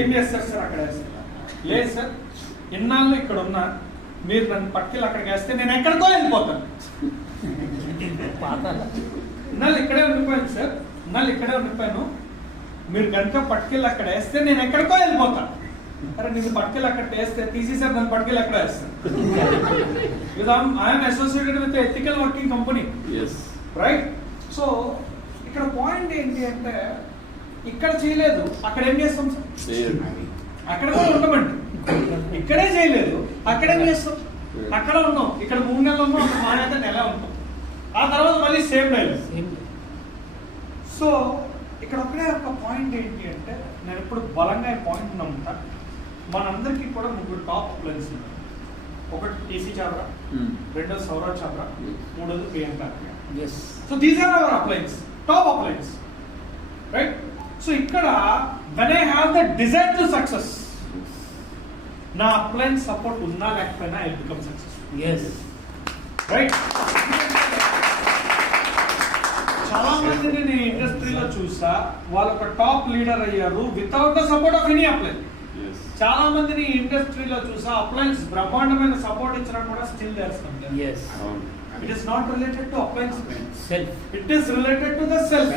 ఏం చేస్తారు సార్ అక్కడ వేస్తారు? లేదు సార్, ఇన్నాళ్ళు ఇక్కడ ఉన్నా, మీరు నన్ను పట్టుకెళ్ళి అక్కడికి వేస్తే నేను ఎక్కడికో వెళ్ళిపోతాను. ఇన్నాళ్ళు ఇక్కడే ఉండిపోయాను సార్, ఇన్నాళ్ళు ఇక్కడే ఉండిపోయాను, మీరు కనుక పట్టుకెళ్ళి అక్కడ వేస్తే నేను ఎక్కడికో వెళ్ళిపోతాను. అరే నేను పట్టుకెళ్ళి అక్కడ వేస్తే తీసేసారు, నన్ను పట్టుకెళ్ళి అక్కడ వేస్తాను. I'm associated with ethical working company, right? So ఇక్కడ పాయింట్ ఏంటి అంటే, ఇక్కడ చేయలేదు అక్కడ ఏం చేస్తాం సార్? అక్కడ కూడా ఉండమండి, ఇక్కడే చేయలేదు అక్కడ ఏం చేస్తాం? అక్కడ ఉన్నాం, ఇక్కడ 3 నెలలు ఉన్నాం, అక్కడ మానేత నెల ఉంటాం, ఆ తర్వాత మళ్ళీ సేమ్ డైలాగ్. సో ఇక్కడ ఒకటే ఒక పాయింట్ ఏంటి అంటే, నేను ఇప్పుడు బలంగా ఈ పాయింట్ నమ్ముతా, మనందరికీ కూడా 3 టాప్ అప్లయన్స్ ఉన్నారు. ఒకటి టీసీ చాబ్రా, రెండోది సౌరవ్ చాబ్రా, మూడోది Priyanka. So these are our appliances, top appliances, right? So ఇక్కడ when I have the desire to success, నా అప్లయన్స్ సపోర్ట్ ఉన్నా లేకపోయినా I become successful, రైట్? చాలా మందిని నేను ఇండస్ట్రీలో చూసా, వాళ్ళు ఒక టాప్ లీడర్ అయ్యారు without the support of any upline. చాలా మందిని ఇండస్ట్రీలో చూసా, అప్లయన్స్ బ్రహ్మాండమైన సపోర్ట్ ఇచ్చినా కూడా still they are something. It is not related to appliance, it is related to the self.